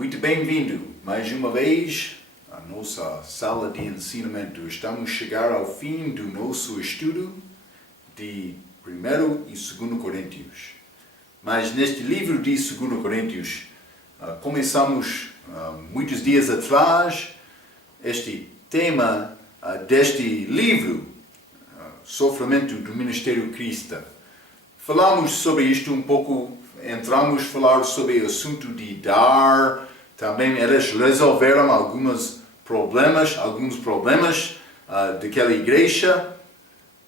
Muito bem-vindo mais uma vez à nossa sala de ensinamento. Estamos a chegar ao fim do nosso estudo de 1º e 2º Coríntios. Mas neste livro de 2º Coríntios, começamos muitos dias atrás este tema deste livro, Sofrimento do Ministério Cristão. Falamos sobre isto um pouco, entramos a falar sobre o assunto de dar, também eles resolveram alguns problemas daquela igreja,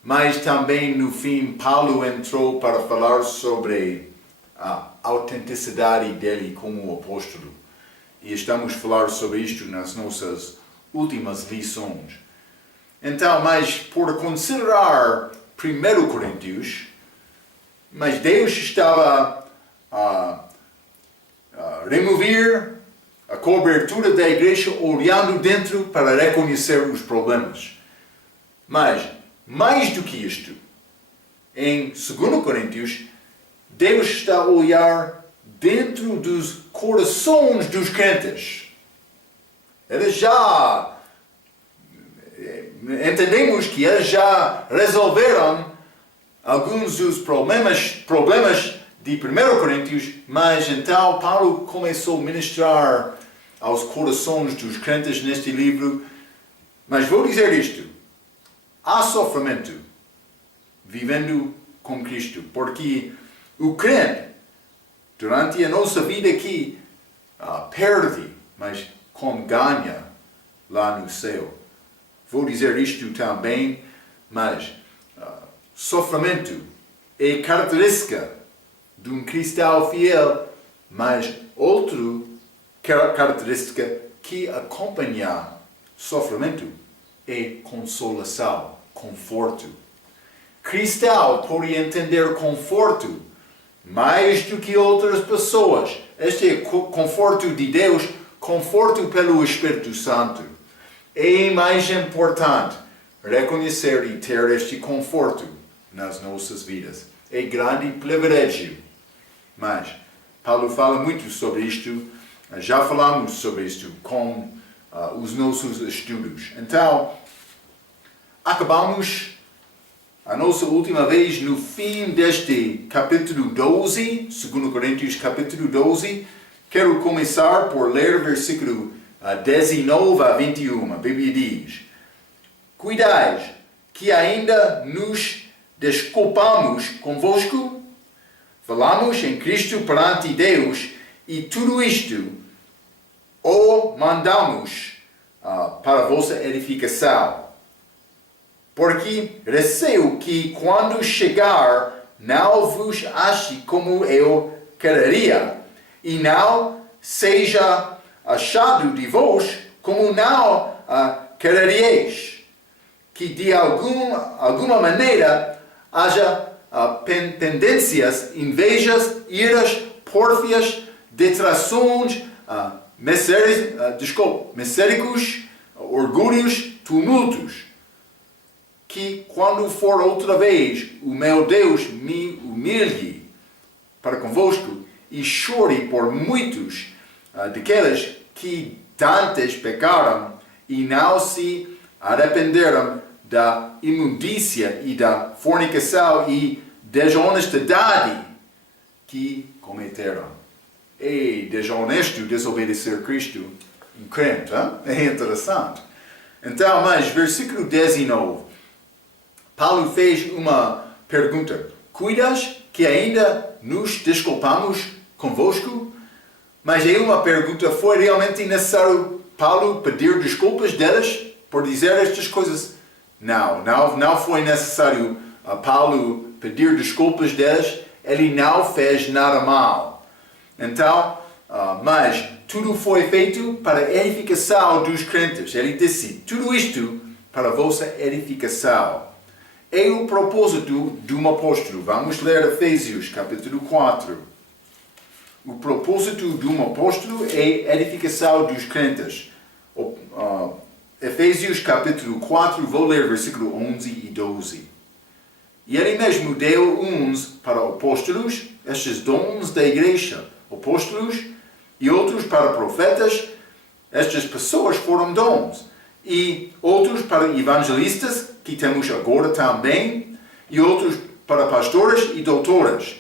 mas também no fim Paulo entrou para falar sobre a autenticidade dele como apóstolo. E estamos a falar sobre isto nas nossas últimas lições. Então, mas por considerar 1 Coríntios, mas Deus estava a remover a cobertura da igreja olhando dentro para reconhecer os problemas. Mas, mais do que isto, em 2 Coríntios, Deus está a olhar dentro dos corações dos crentes. Eles já entendemos que eles já resolveram alguns dos problemas de 1 Coríntios, mas então Paulo começou a ministrar aos corações dos crentes neste livro. Mas vou dizer isto: há sofrimento vivendo com Cristo, porque o crente, durante a nossa vida aqui, perde, mas como ganha lá no céu. Vou dizer isto também, mas sofrimento é característica de um cristão fiel, mas outra característica que acompanha sofrimento é consolação, conforto. Cristão pode entender conforto mais do que outras pessoas. Este é conforto de Deus, conforto pelo Espírito Santo. É mais importante reconhecer e ter este conforto nas nossas vidas. É grande privilégio. Mas Paulo fala muito sobre isto. Já falamos sobre isto com os nossos estudos. Então, acabamos a nossa última vez no fim deste capítulo 12, 2 Coríntios capítulo 12. Quero começar por ler o versículo 19 a 21. A Bíblia diz: Cuidais que ainda nos desculpamos convosco, falamos em Cristo perante Deus, e tudo isto o mandamos para a vossa edificação. Porque receio que quando chegar não vos ache como eu quereria, e não seja achado de vós como não quereríeis, que de alguma maneira haja pendências, invejas, iras, pórfias, detrações, messéricos, orgulhos, tumultos, que quando for outra vez o meu Deus me humilhe para convosco e chore por muitos daqueles que dantes pecaram e não se arrependeram da imundícia e da fornicação e desonestidade que cometeram. É desonesto desobedecer Cristo, um crente, hein? É interessante. Então, mas versículo 19, Paulo fez uma pergunta: Cuidas que ainda nos desculpamos convosco? Mas é uma pergunta: foi realmente necessário Paulo pedir desculpas deles por dizer estas coisas? Não foi necessário Paulo pedir desculpas deles. Ele não fez nada mal. Então, mas tudo foi feito para a edificação dos crentes. Ele disse: tudo isto para a vossa edificação. É o propósito de um apóstolo. Vamos ler Efésios capítulo 4. O propósito de um apóstolo é a edificação dos crentes. Efésios capítulo 4, vou ler versículo 11 e 12. E ele mesmo deu uns para apóstolos, estes dons da igreja, apóstolos, e outros para profetas. Estas pessoas foram dons. E outros para evangelistas, que temos agora também, e outros para pastores e doutoras,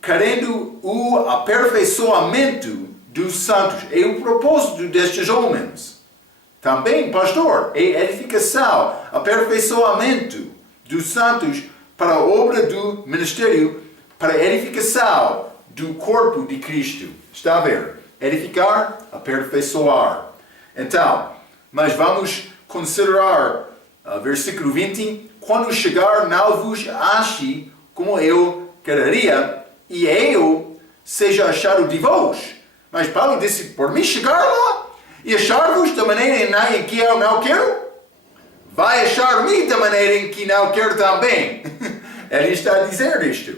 querendo o aperfeiçoamento dos santos. É o propósito destes homens. Também, pastor, é edificação, aperfeiçoamento dos santos para a obra do ministério, para a edificação do corpo de Cristo. Está a ver? Edificar, aperfeiçoar. Então, mas vamos considerar versículo 20. Quando chegar, não vos ache como eu quereria, e eu seja achado de vós. Mas Paulo disse, por mim chegar lá e achar-vos da maneira em que eu não quero, vai achar-me da maneira em que não quero também. Ele está a dizer isto.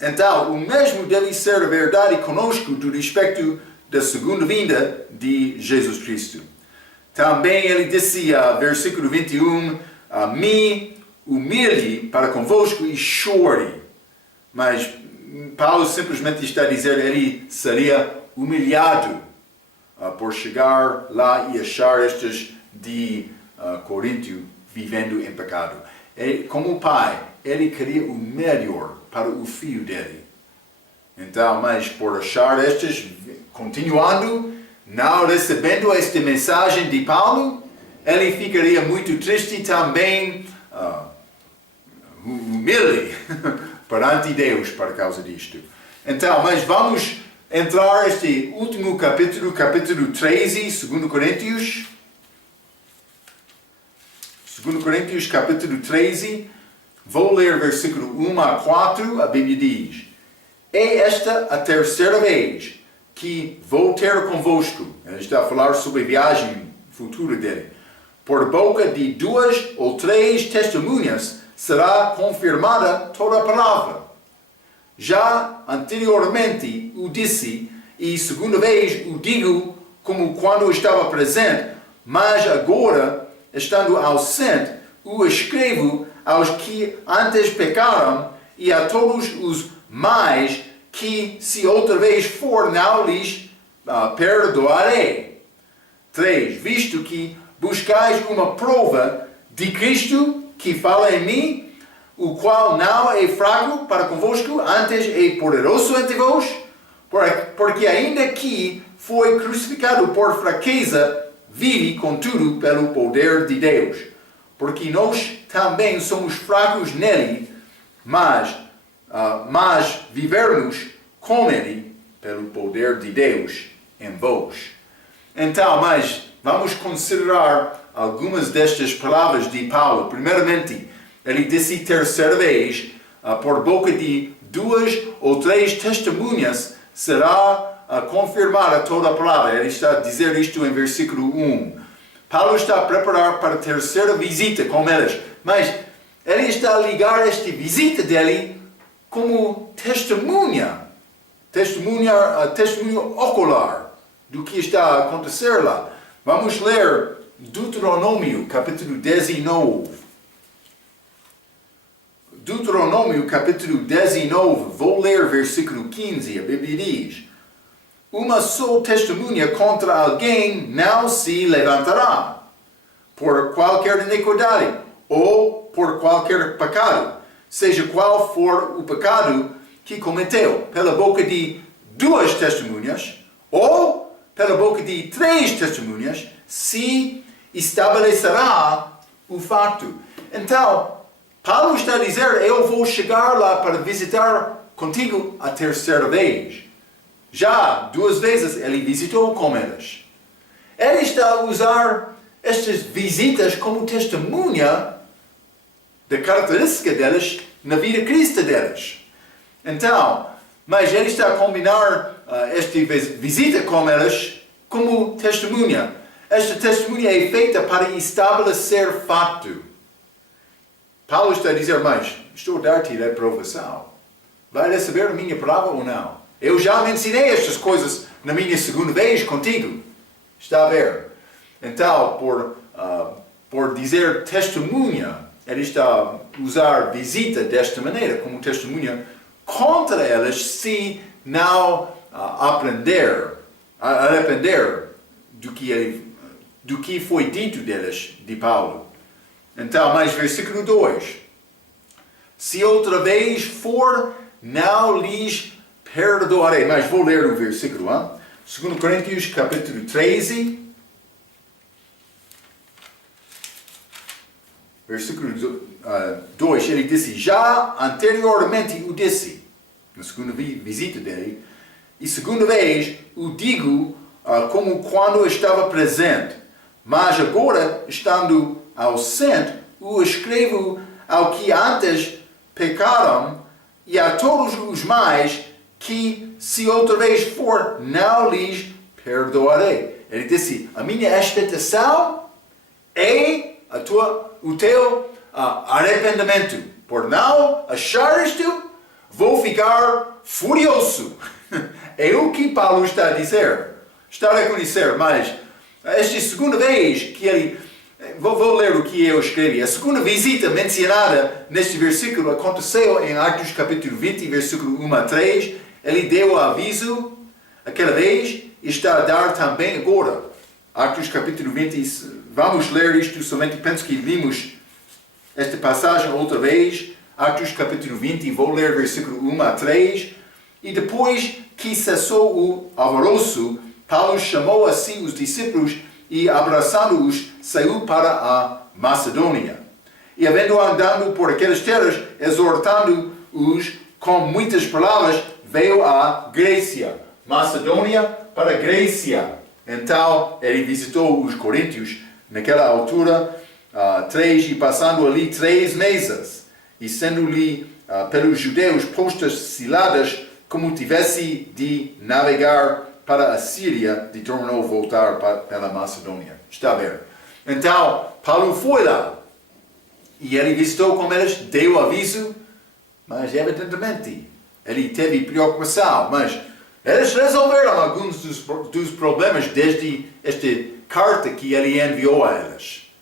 Então, o mesmo deve ser a verdade conosco do respeito da segunda vinda de Jesus Cristo. Também ele disse, versículo 21, me humilhe para convosco e chore. Mas Paulo simplesmente está a dizer que ele seria humilhado por chegar lá e achar estes de Coríntio vivendo em pecado. Como pai, ele queria o melhor para o filho dele. Então, mas por achar estes, continuando, não recebendo esta mensagem de Paulo, ele ficaria muito triste também, humilde perante Deus por causa disto. Então, mas vamos entrar neste último capítulo, capítulo 13, 2 Coríntios. 2 Coríntios, capítulo 13, vou ler versículo 1 a 4, a Bíblia diz: é esta a terceira vez que vou ter convosco. Ele está a falar sobre a viagem futura dele. Por boca de 2 ou 3 testemunhas será confirmada toda a palavra. Já anteriormente o disse, e segunda vez o digo como quando estava presente, mas agora, estando ausente, o escrevo aos que antes pecaram e a todos os mais que, se outra vez for, não lhes perdoarei. 3. Visto que buscais uma prova de Cristo que fala em mim, o qual não é fraco para convosco, antes é poderoso entre vós, porque ainda que foi crucificado por fraqueza, vive, contudo, pelo poder de Deus. Porque nós também somos fracos nele, mas vivermos com ele pelo poder de Deus em vós. Então, mas vamos considerar algumas destas palavras de Paulo. Primeiramente, ele disse terceira vez, por boca de 2 ou 3 testemunhas será confirmada toda a palavra. Ele está a dizer isto em versículo 1. Paulo está a preparar para a terceira visita com eles, mas ele está a ligar esta visita dele como testemunho ocular do que está a acontecer lá. Vamos ler Deuteronômio, capítulo 19. Deuteronômio, capítulo 19, vou ler versículo 15, a Bíblia diz: uma só testemunha contra alguém não se levantará, por qualquer iniquidade, ou por qualquer pecado, seja qual for o pecado que cometeu, pela boca de 2 testemunhas, ou pela boca de 3 testemunhas, se estabelecerá o fato. Então, Paulo está a dizer, eu vou chegar lá para visitar contigo a terceira vez. Já 2 vezes ele visitou com eles. Ele está a usar estas visitas como testemunha da característica deles na vida cristã deles. Então, mas ele está a combinar esta visita com eles como testemunha. Esta testemunha é feita para estabelecer fato. Paulo está a dizer, mas estou a dar-te a aprovação. Vai receber a minha palavra ou não? Eu já me ensinei estas coisas na minha segunda vez contigo. Está a ver? Então, por dizer testemunha, ele está a usar visita desta maneira, como testemunha contra elas, se não arrepender do que foi dito deles, de Paulo. Então, mais versículo 2. Se outra vez for, não lhes perdoarei. Mas vou ler o versículo. 2 Coríntios, capítulo 13. Versículo 2, ele disse, já anteriormente o disse, na segunda visita dele, e segunda vez o digo como quando estava presente, mas agora, estando ausente, o escrevo ao que antes pecaram e a todos os mais que, se outra vez for, não lhes perdoarei. Ele disse, a minha expectação é o teu arrependimento. Por não achar isto, vou ficar furioso. É o que Paulo está a dizer. Está a reconhecer, mas esta segunda vez que ele... Vou ler o que eu escrevi. A segunda visita mencionada neste versículo aconteceu em Atos capítulo 20, versículo 1 a 3. Ele deu o aviso aquela vez e está a dar também agora. Atos capítulo 20, vamos ler isto somente, penso que vimos esta passagem outra vez. Atos capítulo 20, vou ler versículo 1 a 3. E depois que cessou o alvoroço, Paulo chamou a si os discípulos e, abraçando-os, saiu para a Macedônia. E, havendo andado por aquelas terras, exortando-os com muitas palavras, veio à Grécia. Macedônia para Grécia. Então, ele visitou os coríntios naquela altura, 3, e passando ali 3 meses, e sendo-lhe pelos judeus postas ciladas, como tivesse de navegar para a Síria, determinou voltar pela Macedônia. Está a ver? Então, Paulo foi lá, e ele visitou com eles, deu aviso, mas evidentemente, ele teve preocupação, mas eles resolveram alguns dos problemas desde esta carta que ele enviou a eles.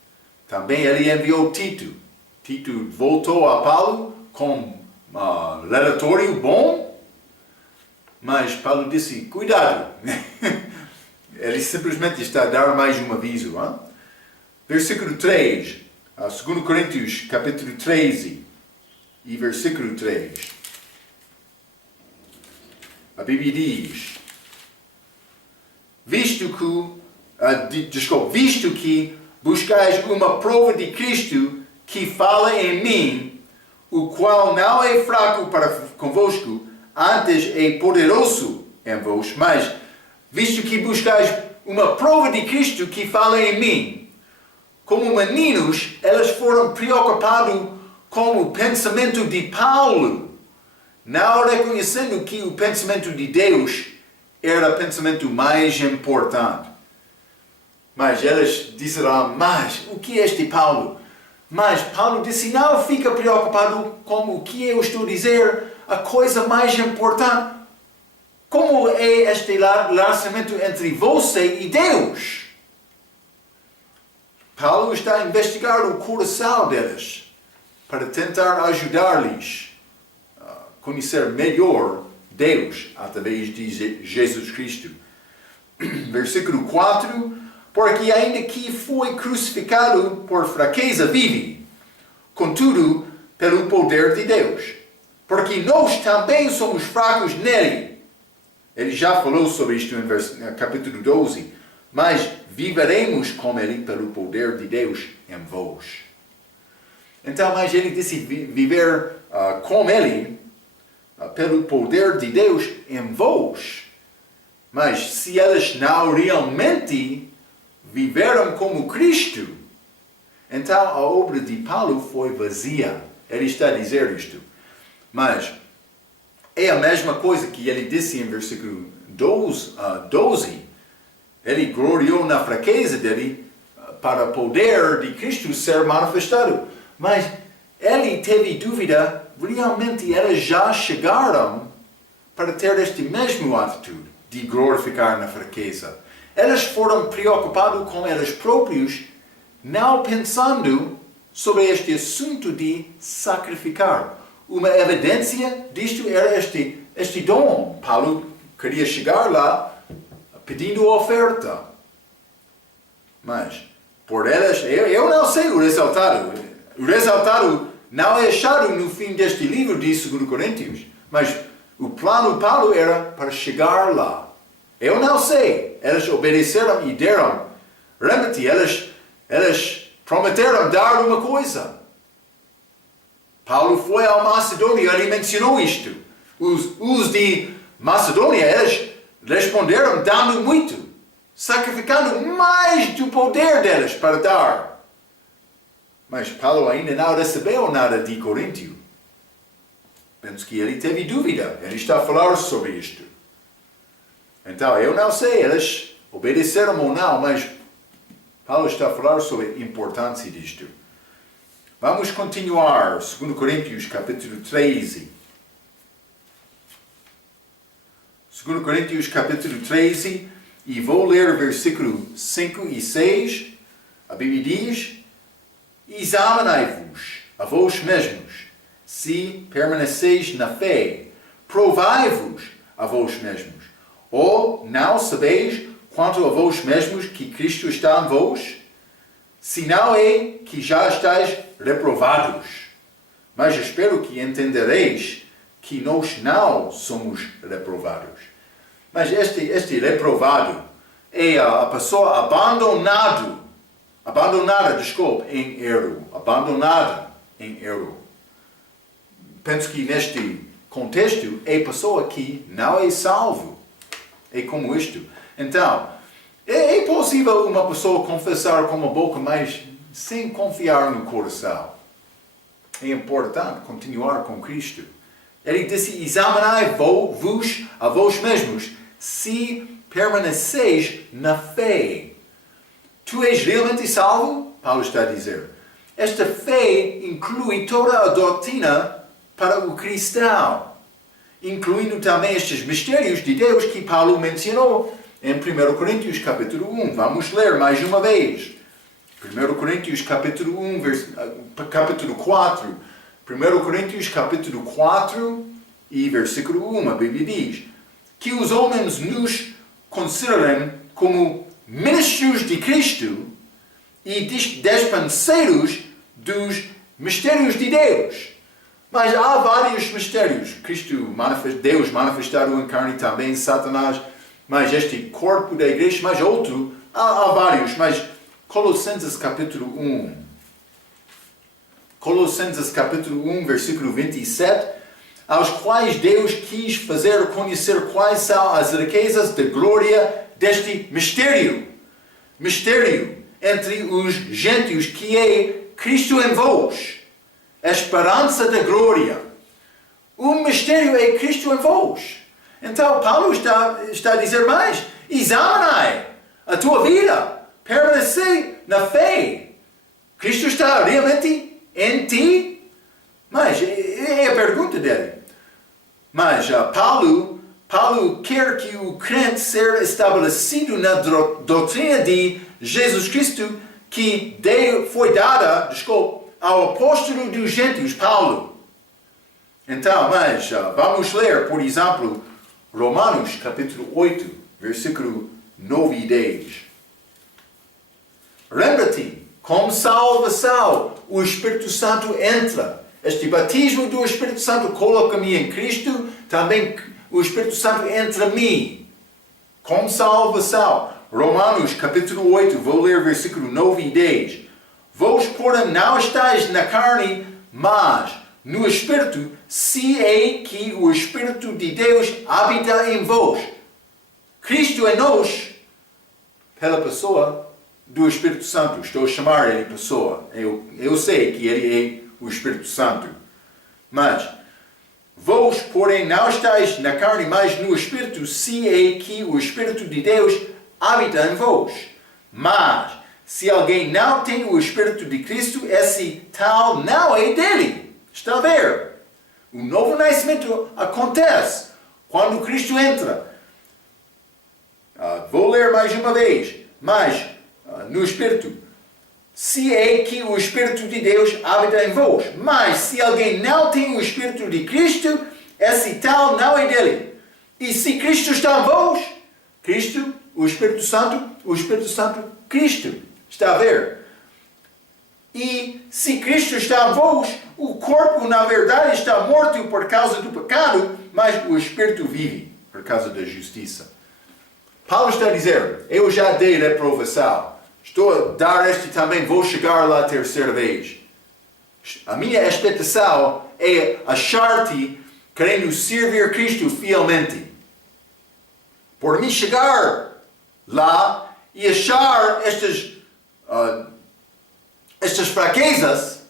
Também ele enviou Tito. Tito voltou a Paulo com um relatório bom, mas Paulo disse, cuidado. Ele simplesmente está a dar mais um aviso. Hein? Versículo 3, 2 Coríntios, capítulo 13, e versículo 3. A Bíblia diz, visto que buscais uma prova de Cristo que fala em mim, o qual não é fraco para convosco, antes é poderoso em vós, mas visto que buscais uma prova de Cristo que fala em mim, como meninos, elas foram preocupados com o pensamento de Paulo, não reconhecendo que o pensamento de Deus era o pensamento mais importante. Mas elas disseram, mas o que é este Paulo? Mas Paulo disse, não fica preocupado com o que eu estou a dizer, a coisa mais importante. Como é este relacionamento entre você e Deus? Paulo está a investigar o coração deles para tentar ajudar-lhes a conhecer melhor Deus através de Jesus Cristo. Versículo 4, porque ainda que foi crucificado por fraqueza vive, contudo pelo poder de Deus. Porque nós também somos fracos nele. Ele já falou sobre isto em capítulo 12. Mas viveremos com ele pelo poder de Deus em vós. Então, mas ele disse viver com ele pelo poder de Deus em vós. Mas se eles não realmente viveram como Cristo, então a obra de Paulo foi vazia. Ele está a dizer isto. Mas é a mesma coisa que ele disse em versículo 12. Ele gloriou na fraqueza dele para o poder de Cristo ser manifestado. Mas ele teve dúvida, realmente eles já chegaram para ter esta mesma atitude de glorificar na fraqueza. Eles foram preocupados com eles próprios, não pensando sobre este assunto de sacrificar. Uma evidência disto era este dom. Paulo queria chegar lá pedindo oferta. Mas, por elas, eu não sei o resultado. O resultado não é achado no fim deste livro de 2 Coríntios. Mas o plano de Paulo era para chegar lá. Eu não sei. Elas obedeceram e deram. Lembra-te, elas prometeram dar uma coisa. Paulo foi à Macedônia, ele mencionou isto. Os de Macedônia, eles responderam dando muito, sacrificando mais do poder deles para dar. Mas Paulo ainda não recebeu nada de Coríntio. Penso que ele teve dúvida. Ele está a falar sobre isto. Então, eu não sei, eles obedeceram ou não, mas Paulo está a falar sobre a importância disto. Vamos continuar, 2 Coríntios, capítulo 13. 2 Coríntios, capítulo 13, e vou ler versículo 5 e 6. A Bíblia diz: examinai-vos a vós mesmos, se permaneceis na fé. Provai-vos a vós mesmos. Ou não sabeis quanto a vós mesmos que Cristo está em vós? Sinal é que já estáis reprovados. Mas espero que entendereis que nós não somos reprovados. Mas este reprovado é a pessoa abandonada em erro. Abandonada em erro. Penso que neste contexto é a pessoa que não é salvo. É como isto. Então, é possível uma pessoa confessar com a boca, mas sem confiar no coração. É importante continuar com Cristo. Ele disse: examinai-vos a vós mesmos, se permaneceis na fé. Tu és realmente salvo? Paulo está a dizer. Esta fé inclui toda a doutrina para o cristão, incluindo também estes mistérios de Deus que Paulo mencionou em 1 Coríntios capítulo 1. Vamos ler mais uma vez. 1 Coríntios capítulo 1, capítulo 4. 1 Coríntios capítulo 4 e versículo 1, a Bíblia diz: que os homens nos considerem como ministros de Cristo e despenseiros dos mistérios de Deus. Mas há vários mistérios. Deus manifestado em carne também, Satanás, mas este corpo da igreja, mas outro, há vários, mas Colossenses capítulo 1. Colossenses capítulo 1, versículo 27, aos quais Deus quis fazer conhecer quais são as riquezas da glória deste mistério. Mistério entre os gentios, que é Cristo em vós, a esperança da glória. O mistério é Cristo em vós. Então, Paulo está a dizer mais: examinai a tua vida, permanecei na fé. Cristo está realmente em ti? Mas é a pergunta dele. Mas Paulo quer que o crente seja estabelecido na doutrina de Jesus Cristo, que foi dada, ao apóstolo dos gentios, Paulo. Então, mas vamos ler, por exemplo, Romanos capítulo 8, versículo 9 e 10. Lembra-te, com salvação, o Espírito Santo entra. Este batismo do Espírito Santo coloca-me em Cristo, também o Espírito Santo entra em mim. Com salvação. Romanos capítulo 8, vou ler versículo 9 e 10. Vós, porém, não estáis na carne, mas no Espírito, se é que o Espírito de Deus habita em vós. Cristo em nós, pela pessoa do Espírito Santo. Estou a chamar ele pessoa. Eu sei que ele é o Espírito Santo. Mas vós, porém, não estáis na carne, mas no Espírito, se é que o Espírito de Deus habita em vós. Mas, se alguém não tem o Espírito de Cristo, esse tal não é dele. Está a ver? O novo nascimento acontece quando Cristo entra. Vou ler mais uma vez. Mas, no Espírito, se é que o Espírito de Deus habita em vós. Mas, se alguém não tem o Espírito de Cristo, esse tal não é dele. E se Cristo está em vós, Cristo, o Espírito Santo, Cristo. Está a ver? E se Cristo está em vós, o corpo, na verdade, está morto por causa do pecado, mas o Espírito vive por causa da justiça. Paulo está a dizer, eu já dei reprovação. Estou a dar este também, vou chegar lá a terceira vez. A minha expectação é achar-te querendo servir Cristo fielmente. Por mim chegar lá e achar estas fraquezas,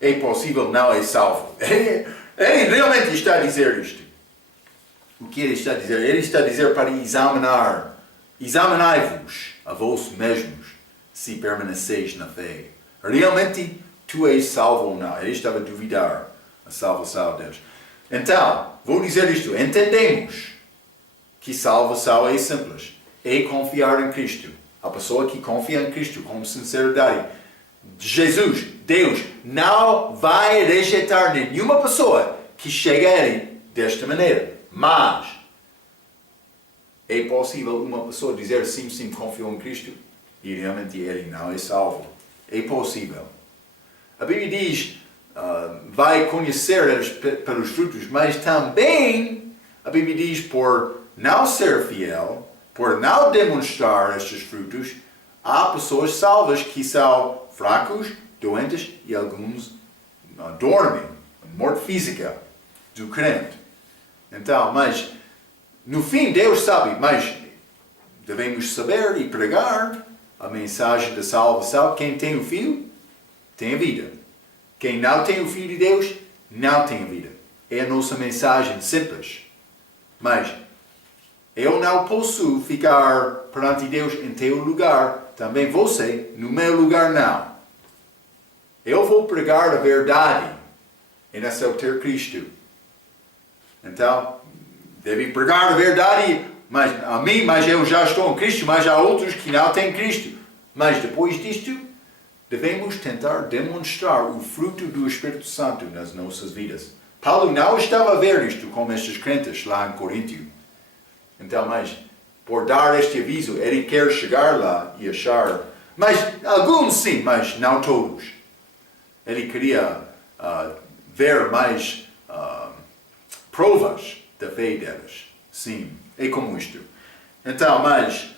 é possível não é salvo. Ele realmente está a dizer isto. O que ele está a dizer? Ele está a dizer para examinar. Examinai-vos a vós mesmos, se permaneceis na fé. Realmente tu és salvo ou não? Ele estava a duvidar a salvação de Deus. Então, vou dizer isto. Entendemos que salvação é simples. É confiar em Cristo. A pessoa que confia em Cristo com sinceridade. Jesus, Deus, não vai rejeitar nenhuma pessoa que chegue a Ele desta maneira. Mas é possível uma pessoa dizer sim, confio em Cristo e realmente ele não é salvo. É possível. A Bíblia diz, vai conhecer eles pelos frutos, mas também a Bíblia diz, por não ser fiel, por não demonstrar estes frutos, há pessoas salvas que são fracos, doentes e alguns dormem, morte física do crente. Então, mas no fim Deus sabe, mas devemos saber e pregar a mensagem da salvação. Quem tem o Filho, tem a vida. Quem não tem o Filho de Deus, não tem a vida. É a nossa mensagem simples. Mas eu não posso ficar perante Deus em teu lugar. Também você, no meu lugar, não. Eu vou pregar a verdade. E nessa é o ter Cristo. Então, deve pregar a verdade a mim, mas eu já estou em Cristo, mas há outros que não têm Cristo. Mas depois disto, devemos tentar demonstrar o fruto do Espírito Santo nas nossas vidas. Paulo não estava a ver isto como estes crentes lá em Coríntio. Então, mas por dar este aviso, ele quer chegar lá e achar, mas alguns sim, mas não todos. Ele queria ver mais provas da fé deles. Sim, é como isto. Então, mas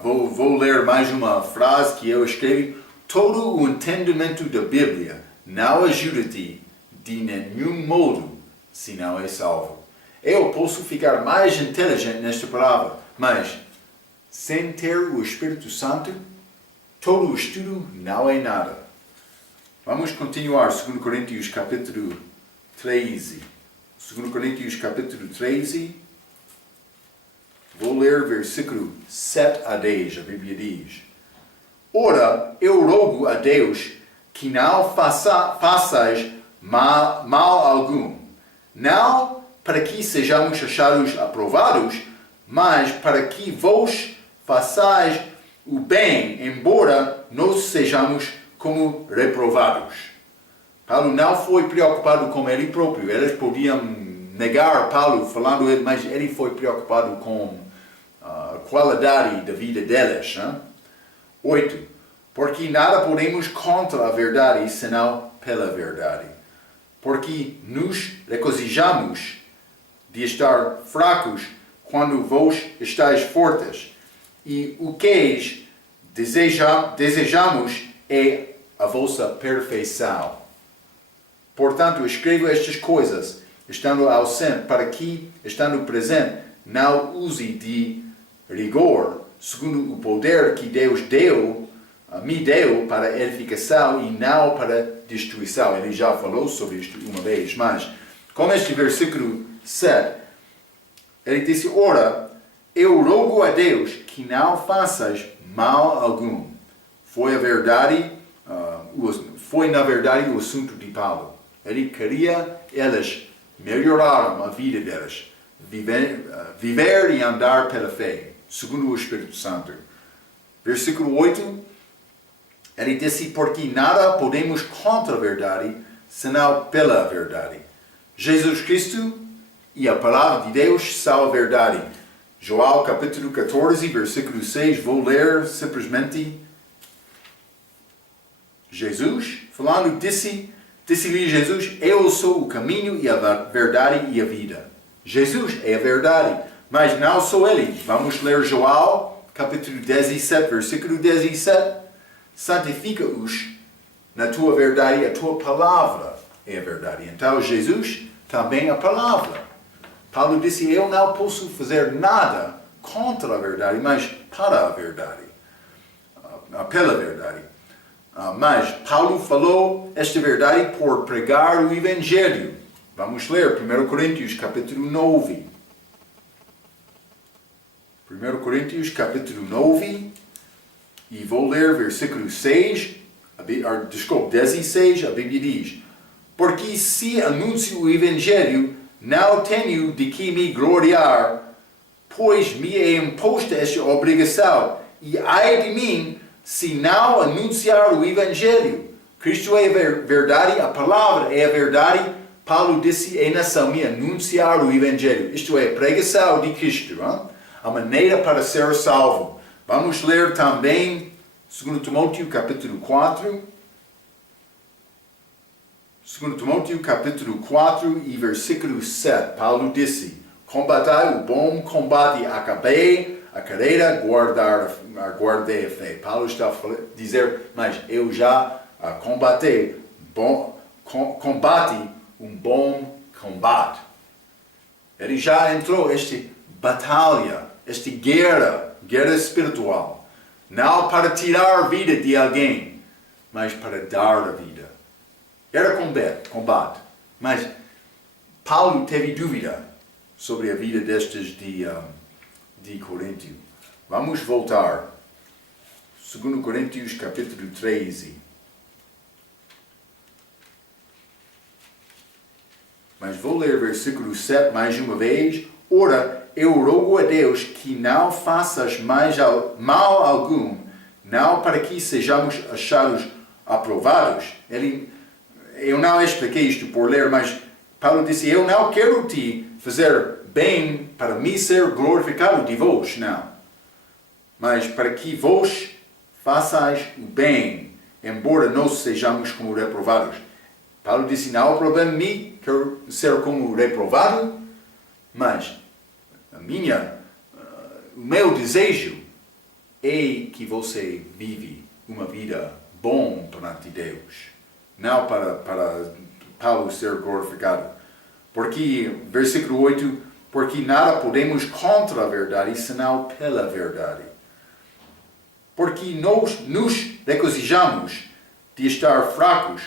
vou ler mais uma frase que eu escrevi. Todo o entendimento da Bíblia não ajuda-te de nenhum modo se não é salvo. Eu posso ficar mais inteligente nesta palavra, mas sem ter o Espírito Santo, todo o estudo não é nada. Vamos continuar, 2 Coríntios capítulo 13. 2 Coríntios capítulo 13. Vou ler versículo 7 a 10, a Bíblia diz. Ora, eu rogo a Deus que não façais mal algum, não para que sejamos achados aprovados, mas para que vos façais o bem, embora nós sejamos como reprovados. Paulo não foi preocupado com ele próprio. Eles podiam negar Paulo falando ele, mas ele foi preocupado com a qualidade da vida deles. 8. Porque nada podemos contra a verdade, senão pela verdade. Porque nos regozijamos de estar fracos quando vós estáis fortes. E o que desejamos é a vossa perfeição. Portanto, escrevo estas coisas, estando ausente, para que, estando presente, não use de rigor, segundo o poder que Deus me deu para edificação e não para destruição. Ele já falou sobre isto uma vez, mas com este versículo 7, ele disse, ora, eu rogo a Deus que não faças mal algum. Foi na verdade o assunto de Paulo. Ele queria eles melhorar a vida deles, viver e andar pela fé, segundo o Espírito Santo. Versículo 8, ele disse, porque nada podemos contra a verdade, senão pela verdade. Jesus Cristo e a palavra de Deus são a verdade. João capítulo 14, versículo 6, vou ler simplesmente. Jesus, falando, disse-lhe Jesus, eu sou o caminho e a verdade e a vida. Jesus é a verdade, mas não sou ele. Vamos ler João, capítulo 17, versículo 17. Santifica-os na tua verdade, a tua palavra é a verdade. Então Jesus também é a palavra. Paulo disse, eu não posso fazer nada contra a verdade, mas para a verdade. Pela verdade. Mas Paulo falou esta verdade por pregar o Evangelho. Vamos ler 1 Coríntios capítulo 9. 1 Coríntios capítulo 9. E vou ler versículo 6. 16. A Bíblia diz, porque se anuncio o Evangelho, não tenho de que me gloriar, pois me é imposta esta obrigação, e ai de mim, se não anunciar o Evangelho. Cristo é a verdade, a palavra é a verdade. Paulo disse, é nação me anunciar o Evangelho. Isto é, a pregação de Cristo, a maneira para ser salvo. Vamos ler também 2 Timóteo capítulo 4. 2 Timóteo capítulo 4 e versículo 7. Paulo disse, combatai o bom combate, acabei a carreira, guardei a fé. Paulo está a dizer, mas eu já combati um bom combate. Ele já entrou esta batalha, esta guerra espiritual. Não para tirar a vida de alguém, mas para dar a vida. Era combate. Mas Paulo teve dúvida sobre a vida destes de Coríntio. Vamos voltar. 2 Coríntios capítulo 13. Mas vou ler versículo 7 mais uma vez. Ora, eu rogo a Deus que não faças mais mal algum, não para que sejamos achados aprovados. Eu não expliquei isto por ler, mas Paulo disse, eu não quero te fazer bem para me ser glorificado de vós, não. Mas para que vós façais o bem, embora nós sejamos como reprovados. Paulo disse, não há problema em mim ser como reprovado, mas o meu desejo é que você vive uma vida bom perante Deus. Não para Paulo ser glorificado. Porque, versículo 8, porque nada podemos contra a verdade, senão pela verdade. Porque nós nos regozijamos de estar fracos,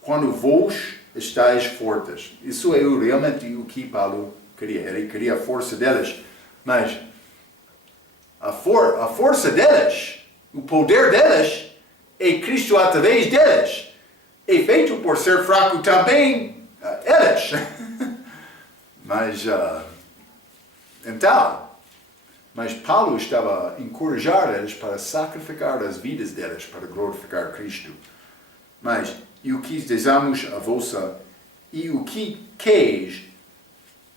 quando vós estáis fortes. Isso é realmente o que Paulo queria. Ele queria a força deles. Mas a força deles, o poder deles, é Cristo através deles. É feito por ser fraco também eles. Mas Paulo estava a encorajar eles para sacrificar as vidas deles para glorificar Cristo. Mas e o que desejamos e o que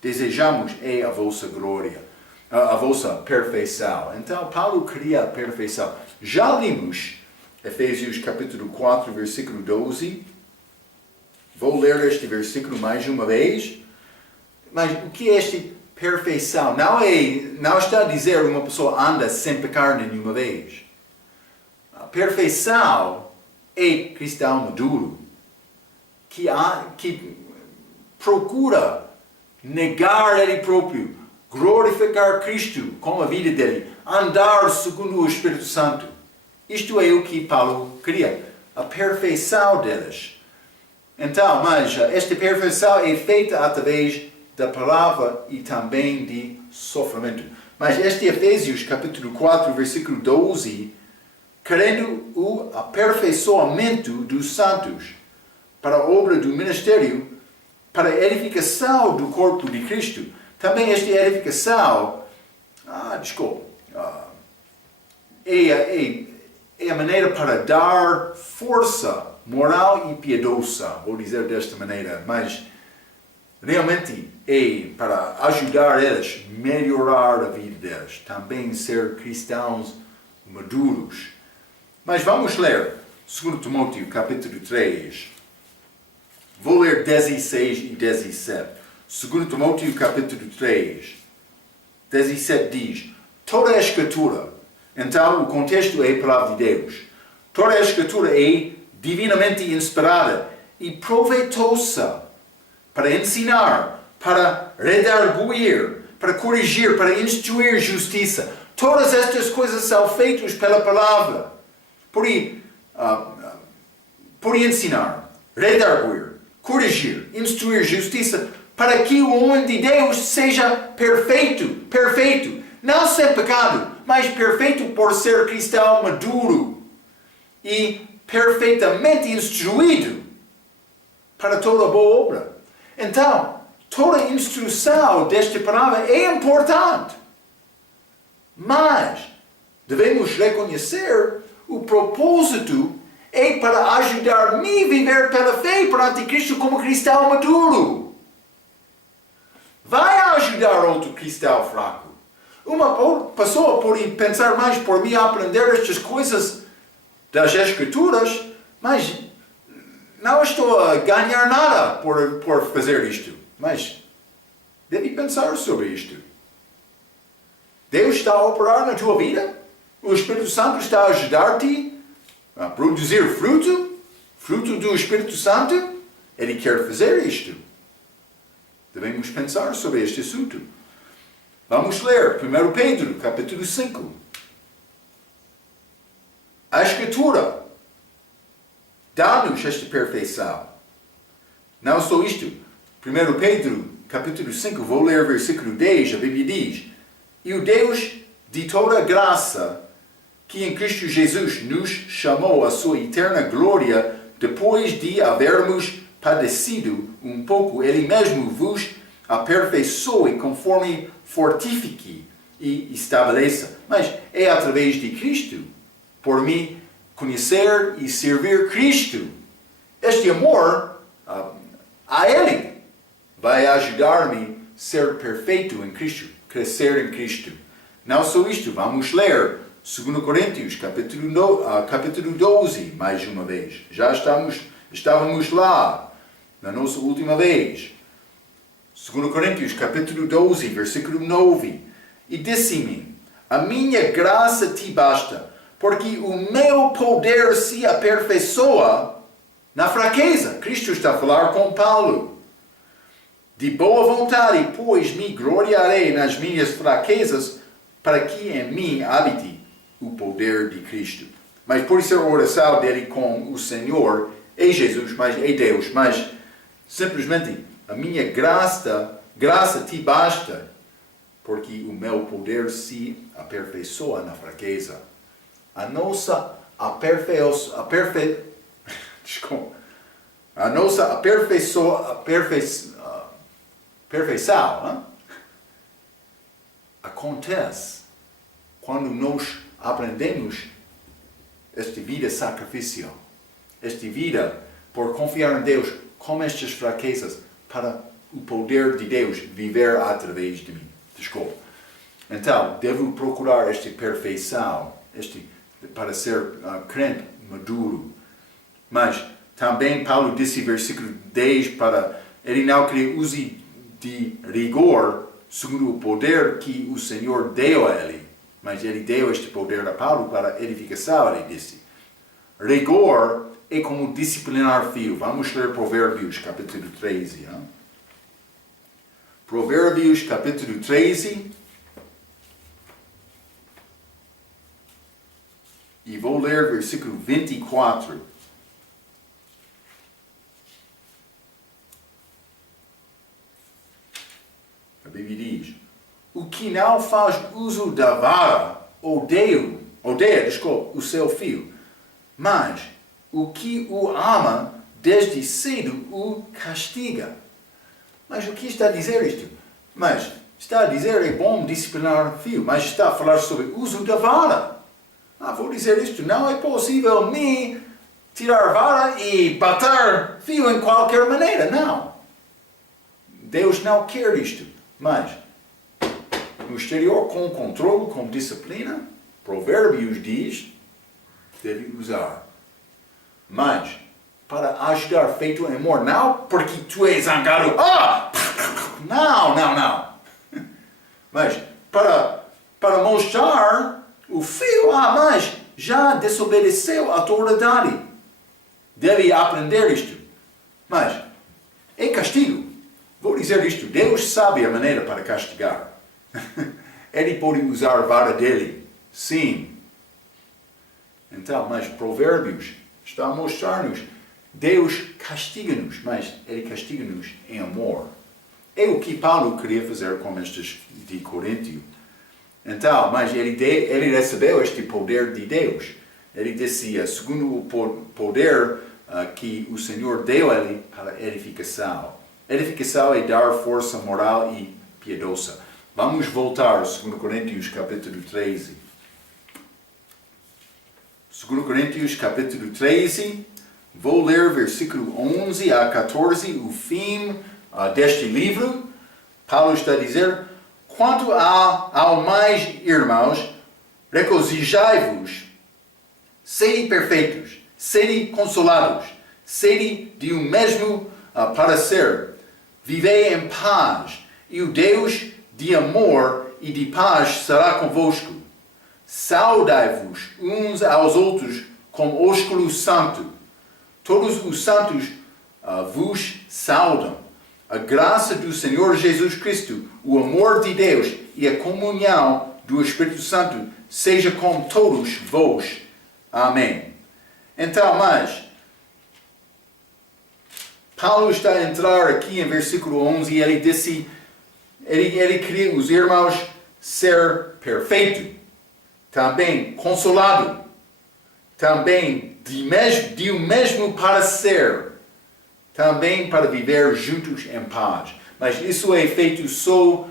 desejamos é a vossa glória, a vossa perfeição. Então Paulo queria a perfeição. Já lemos Efésios capítulo 4, versículo 12. Vou ler este versículo mais uma vez. Mas o que é esta perfeição? Não está a dizer uma pessoa anda sem pecar nenhuma vez. A perfeição é cristão maduro, que procura negar ele próprio, glorificar Cristo com a vida dele, andar segundo o Espírito Santo. Isto é o que Paulo queria, a perfeição deles. Então, mas esta perfeição é feita através da palavra e também de sofrimento. Mas este Efésios capítulo 4, versículo 12, querendo o aperfeiçoamento dos santos, para a obra do ministério, para a edificação do corpo de Cristo. Também esta edificação, é a maneira para dar força moral e piedosa, vou dizer desta maneira, mas realmente é para ajudar eles a melhorar a vida deles, também ser cristãos maduros. Mas vamos ler 2 Timóteo capítulo 3. Vou ler 16 e 17. 2 Timóteo capítulo 3, 17 diz: toda a Escritura, então o contexto é a palavra de Deus, toda a Escritura é divinamente inspirada e proveitosa para ensinar, para redarguir, para corrigir, para instruir justiça. Todas estas coisas são feitas pela palavra. Por ensinar, redarguir, corrigir, instruir justiça, para que o homem de Deus seja perfeito, não sem pecado, mas perfeito por ser cristão maduro e perfeitamente instruído para toda boa obra. Então, toda a instrução desta palavra é importante, mas devemos reconhecer o propósito é para ajudar-me a viver pela fé perante Cristo como cristão maduro. Vai ajudar outro cristão fraco. Uma pessoa pode pensar mais por mim aprender estas coisas das Escrituras, mas não estou a ganhar nada por fazer isto. Mas deve pensar sobre isto. Deus está a operar na tua vida? O Espírito Santo está a ajudar-te a produzir fruto do Espírito Santo? Ele quer fazer isto. Devemos pensar sobre este assunto. Vamos ler 1 Pedro, capítulo 5. A Escritura dá-nos esta perfeição. Não só isto. 1 Pedro, capítulo 5, vou ler versículo 10, a Bíblia diz: e o Deus de toda graça, que em Cristo Jesus nos chamou à sua eterna glória, depois de havermos padecido um pouco, Ele mesmo vos aperfeiçoe conforme fortifique e estabeleça. Mas é através de Cristo, por mim, conhecer e servir Cristo. Este amor a Ele vai ajudar-me a ser perfeito em Cristo, crescer em Cristo. Não só isto, vamos ler 2 Coríntios, capítulo 12, mais uma vez. Já estávamos lá, na nossa última vez. 2 Coríntios, capítulo 12, versículo 9. E disse-me: a minha graça te basta, porque o meu poder se aperfeiçoa na fraqueza. Cristo está a falar com Paulo. De boa vontade, pois me gloriarei nas minhas fraquezas, para que em mim habite o poder de Cristo. Mas por ser a oração dele com o Senhor, é Jesus, mas é Deus, mas simplesmente a minha graça te basta, porque o meu poder se aperfeiçoa na fraqueza. A nossa perfeição acontece quando nós aprendemos esta vida sacrificial, esta vida por confiar em Deus com estas fraquezas, para o poder de Deus viver através de mim. Então, devo procurar esta perfeição, para ser crente maduro. Mas também Paulo disse, versículo 10, para ele não queria use de rigor segundo o poder que o Senhor deu a ele. Mas ele deu este poder a Paulo para edificação, ele disse. Rigor é como disciplinar filho. Vamos ler Provérbios, capítulo 13. Hein? Provérbios, capítulo 13. E vou ler versículo 24. A Bíblia diz: o que não faz uso da vara odeia o seu filho, mas o que o ama desde cedo o castiga. Mas o que está a dizer isto? Mas está a dizer é bom disciplinar o filho, mas está a falar sobre o uso da vara. Vou dizer isto, não é possível me tirar vara e bater fio em qualquer maneira. Não. Deus não quer isto. Mas, no exterior, com controle, com disciplina, Provérbios diz, deve usar. Mas, para ajudar feito em amor, não porque tu és zangado. Não. Mas, para mostrar o filho, mas já desobedeceu a autoridade. Deve aprender isto. Mas, é castigo. Vou dizer isto, Deus sabe a maneira para castigar. Ele pode usar a vara dele. Sim. Então, mas Provérbios está a mostrar-nos. Deus castiga-nos, mas Ele castiga-nos em amor. É o que Paulo queria fazer com estes de Coríntio. Então, mas ele recebeu este poder de Deus. Ele dizia, segundo o poder que o Senhor deu a ele para edificação. Edificação é dar força moral e piedosa. Vamos voltar a 2 Coríntios capítulo 13. 2 Coríntios capítulo 13. Vou ler versículo 11 a 14, o fim deste livro. Paulo está a dizer, quanto ao mais, irmãos, regozijai-vos, sede perfeitos, sede consolados, sede de um mesmo parecer, vivei em paz, e o Deus de amor e de paz será convosco. Saudai-vos uns aos outros com ósculo santo. Todos os santos vos saudam. A graça do Senhor Jesus Cristo, o amor de Deus e a comunhão do Espírito Santo seja com todos vós. Amém. Então, mas, Paulo está a entrar aqui em versículo 11 e ele disse, ele queria os irmãos ser perfeito, também consolado, também de um mesmo parecer, também para viver juntos em paz. Mas isso é feito só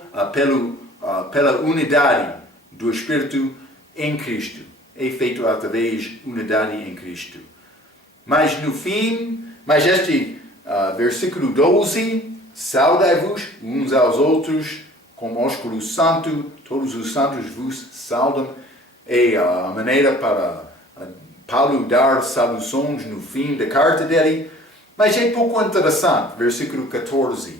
pela unidade do Espírito em Cristo. É feito através da unidade em Cristo. Mas no fim, este versículo 12, saudai-vos uns aos outros com ósculo santo, todos os santos vos saudam. É a maneira para Paulo dar saudações no fim da carta dele. Mas é pouco interessante, versículo 14.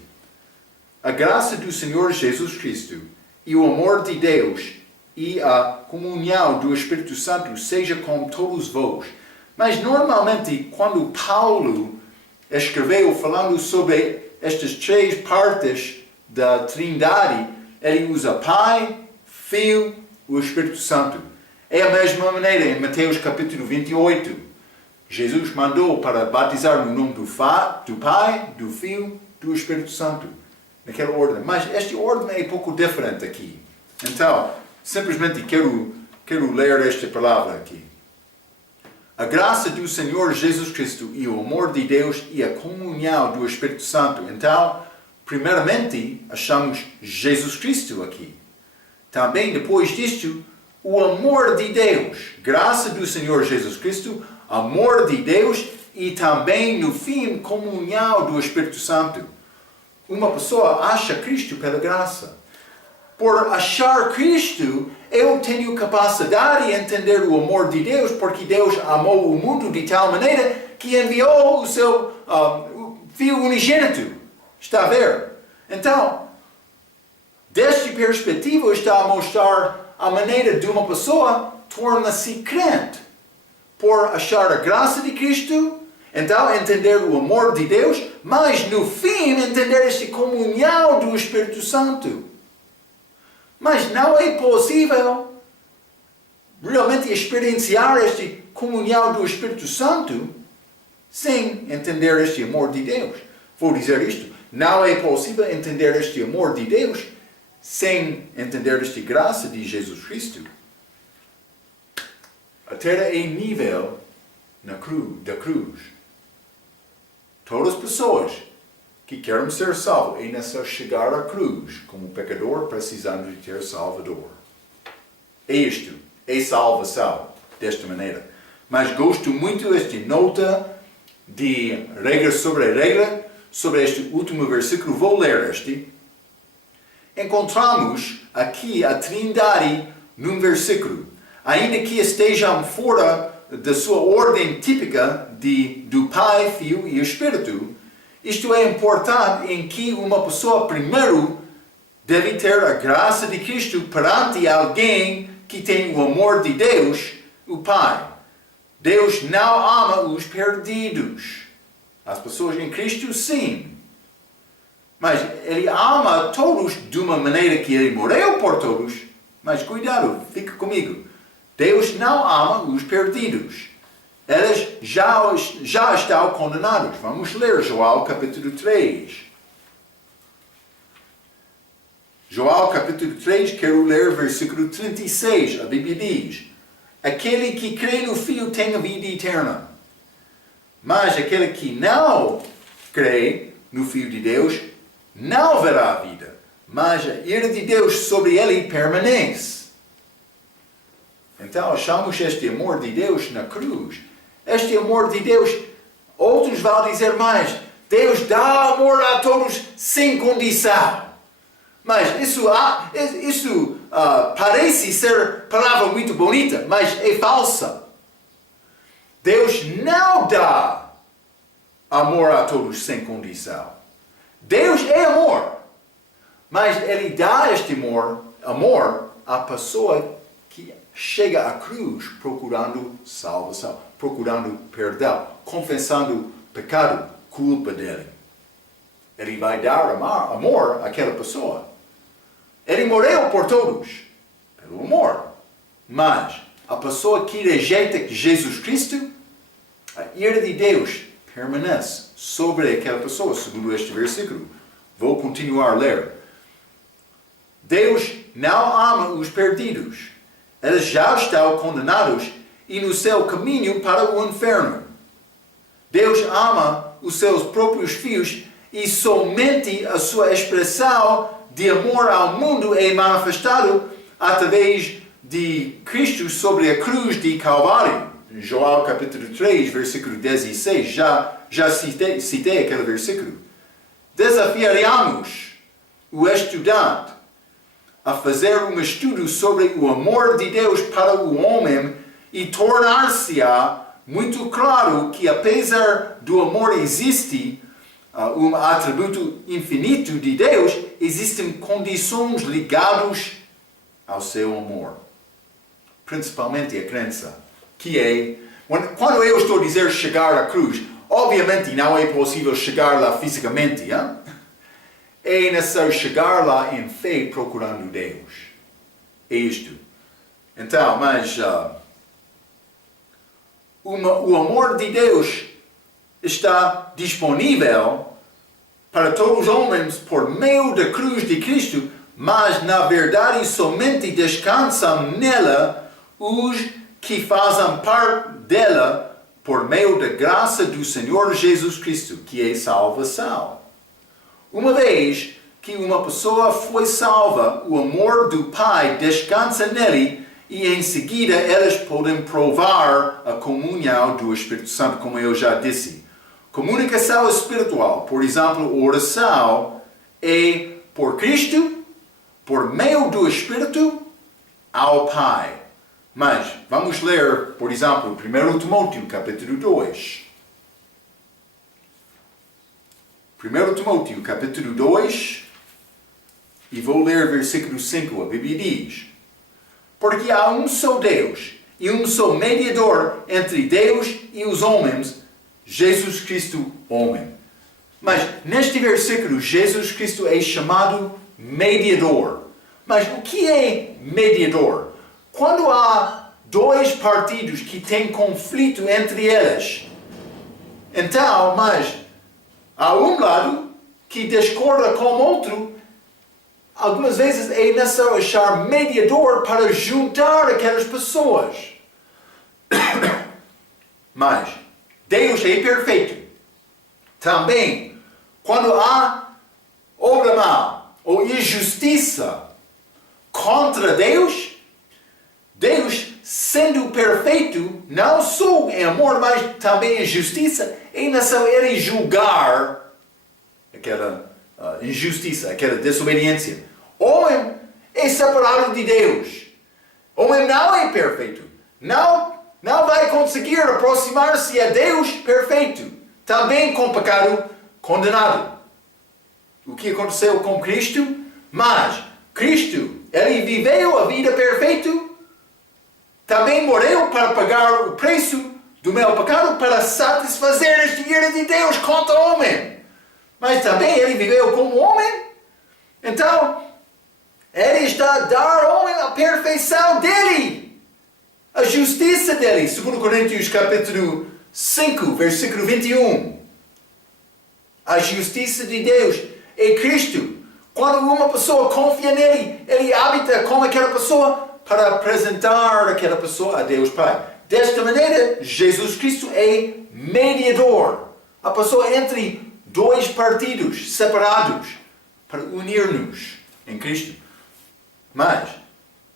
A graça do Senhor Jesus Cristo e o amor de Deus e a comunhão do Espírito Santo seja com todos vós. Mas normalmente, quando Paulo escreveu falando sobre estas três partes da Trindade, ele usa Pai, Filho e o Espírito Santo. É a mesma maneira em Mateus capítulo 28. Jesus mandou para batizar no nome do Pai, do Filho e do Espírito Santo. Naquela ordem. Mas esta ordem é um pouco diferente aqui. Então, simplesmente quero ler esta palavra aqui. A graça do Senhor Jesus Cristo e o amor de Deus e a comunhão do Espírito Santo. Então, primeiramente, achamos Jesus Cristo aqui. Também, depois disto, o amor de Deus. Graça do Senhor Jesus Cristo, amor de Deus e também, no fim, comunhão do Espírito Santo. Uma pessoa acha Cristo pela graça. Por achar Cristo, eu tenho capacidade de entender o amor de Deus, porque Deus amou o mundo de tal maneira que enviou o seu Filho unigênito. Está a ver? Então, desta perspectiva, está a mostrar a maneira de uma pessoa torna-se crente. Por achar a graça de Cristo, então entender o amor de Deus, mas no fim entender esta comunhão do Espírito Santo. Mas não é possível realmente experienciar esta comunhão do Espírito Santo sem entender este amor de Deus. Vou dizer isto, não é possível entender este amor de Deus sem entender esta graça de Jesus Cristo. A terra é nível da cruz. Todas as pessoas que querem ser salvos é necessário chegar à cruz como pecador precisando de ter Salvador. É isto, é salvação, desta maneira. mas gosto muito desta nota de regra, sobre este último versículo. Vou ler este. Encontramos aqui a Trindade num versículo, ainda que estejam fora da sua ordem típica do Pai, Filho e Espírito. Isto é importante em que uma pessoa primeiro deve ter a graça de Cristo perante alguém que tem o amor de Deus, o Pai. Deus não ama os perdidos. As pessoas em Cristo, sim. Mas Ele ama todos de uma maneira que Ele morreu por todos. Mas cuidado, fica comigo. Deus não ama os perdidos. Eles já estão condenados. Vamos ler João capítulo 3. João capítulo 3, quero ler versículo 36. A Bíblia diz: aquele que crê no Filho tem a vida eterna. Mas aquele que não crê no Filho de Deus não verá a vida, mas a ira de Deus sobre ele permanece. Então achamos este amor de Deus na cruz. Este amor de Deus, outros vão dizer mais, Deus dá amor a todos sem condição. Mas isso parece ser palavra muito bonita, mas é falsa. Deus não dá amor a todos sem condição. Deus é amor, mas Ele dá este amor à pessoa que chega à cruz procurando salvação, procurando perdão, confessando pecado, culpa dele. Ele vai dar amor àquela pessoa. Ele morreu por todos, pelo amor. Mas a pessoa que rejeita Jesus Cristo, a ira de Deus permanece sobre aquela pessoa, segundo este versículo. Vou continuar a ler. Deus não ama os perdidos. Eles já estão condenados e no seu caminho para o inferno. Deus ama os seus próprios filhos e somente a sua expressão de amor ao mundo é manifestado através de Cristo sobre a cruz de Calvário. João capítulo 3, versículo 16, já citei aquele versículo. Desafiaríamos o estudante a fazer um estudo sobre o amor de Deus para o homem e tornar-se-á muito claro que apesar do amor existe um atributo infinito de Deus, existem condições ligadas ao seu amor. Principalmente a crença, que é, quando eu estou a dizer chegar à cruz, obviamente não é possível chegar lá fisicamente, hein? É necessário chegar lá em fé procurando Deus. É isto. Então, mas o amor de Deus está disponível para todos os homens por meio da cruz de Cristo, mas na verdade somente descansam nela os que fazem parte dela por meio da graça do Senhor Jesus Cristo, que é salvação. Uma vez que uma pessoa foi salva, o amor do Pai descansa nele e em seguida eles podem provar a comunhão do Espírito Santo, como eu já disse. Comunicação espiritual, por exemplo, oração, é por Cristo, por meio do Espírito, ao Pai. Mas vamos ler, por exemplo, 1 Timóteo, capítulo 2. 1 Timóteo, capítulo 2, e vou ler versículo 5, a Bíblia diz: porque há um só Deus, e um só mediador entre Deus e os homens, Jesus Cristo, homem. Mas neste versículo, Jesus Cristo é chamado mediador. Mas o que é mediador? Quando há dois partidos que têm conflito entre eles, então, mas há um lado que discorda com o outro, algumas vezes é necessário achar mediador para juntar aquelas pessoas. Mas Deus é perfeito. Também, quando há obra má ou injustiça contra Deus, Deus, sendo perfeito, não só em amor, mas também em justiça, e não ele julgar aquela injustiça, aquela desobediência. Homem é separado de Deus. Homem não é perfeito. Não vai conseguir aproximar-se a Deus perfeito. Também com pecado condenado. O que aconteceu com Cristo? Mas Cristo, ele viveu a vida perfeita. Também morreu para pagar o preço do meu pecado para satisfazer a ira de Deus contra o homem. Mas também ele viveu como homem. Então, ele está a dar ao homem a perfeição dele. A justiça dele. 2 Coríntios capítulo 5, versículo 21. A justiça de Deus é Cristo. Quando uma pessoa confia nele, ele habita com aquela pessoa para apresentar aquela pessoa a Deus Pai. Desta maneira, Jesus Cristo é mediador. A pessoa entre dois partidos separados para unir-nos em Cristo. Mas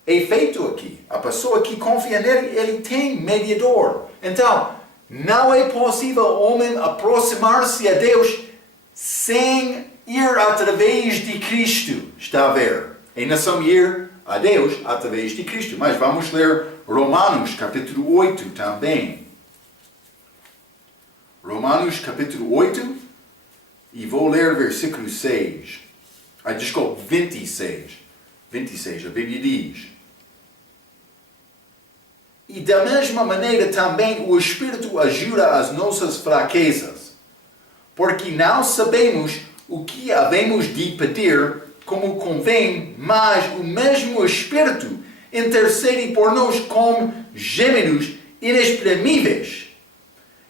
é feito aqui. A pessoa que confia nele, ele tem mediador. Então, não é possível o homem aproximar-se a Deus sem ir através de Cristo. Está a ver? É não ir a Deus através de Cristo. Mas vamos ler Romanos capítulo 8 também. Romanos capítulo 8 e vou ler versículo 6. Desculpe, 26. 26, a Bíblia diz: e da mesma maneira também o Espírito ajuda as nossas fraquezas, porque não sabemos o que havemos de pedir como convém, mas o mesmo Espírito intercede por nós com gemidos inexprimíveis.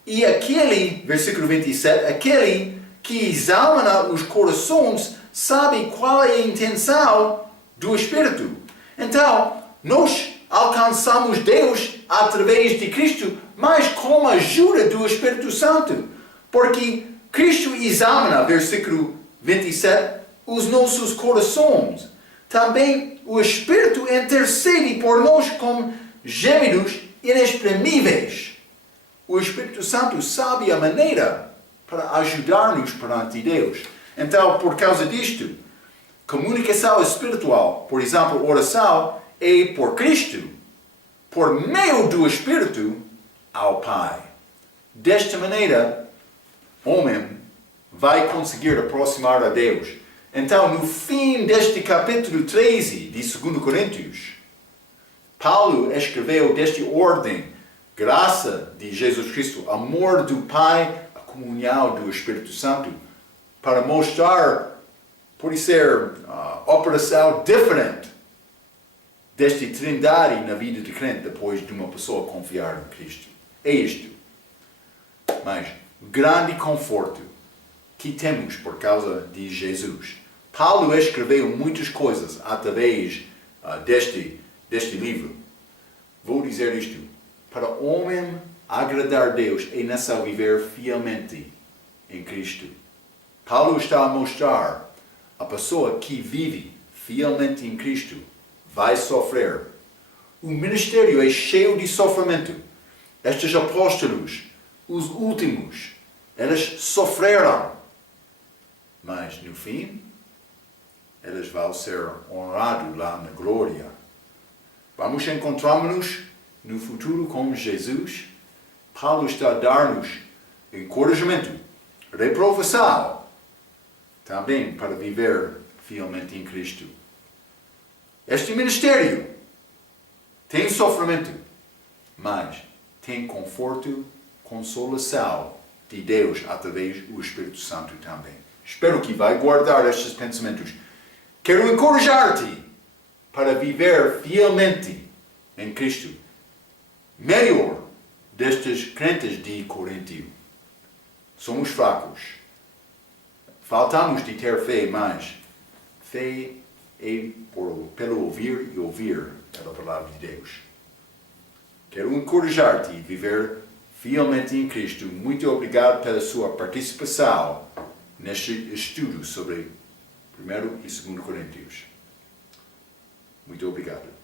E aquele, versículo 27, aquele que examina os corações sabe qual é a intenção do Espírito. Então, nós alcançamos Deus através de Cristo, mas com a ajuda do Espírito Santo. Porque Cristo examina, versículo 27, os nossos corações. Também o Espírito intercede por nós com gemidos inexprimíveis. O Espírito Santo sabe a maneira para ajudar-nos perante Deus. Então, por causa disto, comunicação espiritual, por exemplo, oração, é por Cristo, por meio do Espírito, ao Pai. Desta maneira, o homem vai conseguir aproximar a Deus. Então, no fim deste capítulo 13 de 2 Coríntios, Paulo escreveu desta ordem: graça de Jesus Cristo, amor do Pai, a comunhão do Espírito Santo, para mostrar, por ser operação diferente desta trindade na vida de crente depois de uma pessoa confiar em Cristo. É isto. Mas grande conforto que temos por causa de Jesus. Paulo escreveu muitas coisas através deste livro. Vou dizer isto. Para o homem agradar a Deus é necessário viver fielmente em Cristo. Paulo está a mostrar a pessoa que vive fielmente em Cristo vai sofrer. O ministério é cheio de sofrimento. Estes apóstolos, os últimos, eles sofreram. Mas no fim, eles vão ser honrados lá na glória. Vamos encontrar-nos no futuro com Jesus. Paulo está a dar-nos encorajamento, reprovação, também para viver fielmente em Cristo. Este ministério tem sofrimento, mas tem conforto, consolação de Deus através do Espírito Santo também. Espero que vai guardar estes pensamentos. Quero encorajar-te para viver fielmente em Cristo. Melhor destes crentes de Coríntio. Somos fracos. Faltamos de ter fé, mas fé é pelo ouvir e ouvir a palavra de Deus. Quero encorajar-te a viver fielmente em Cristo. Muito obrigado pela sua participação neste estudo sobre 1 e 2 Coríntios. Muito obrigado.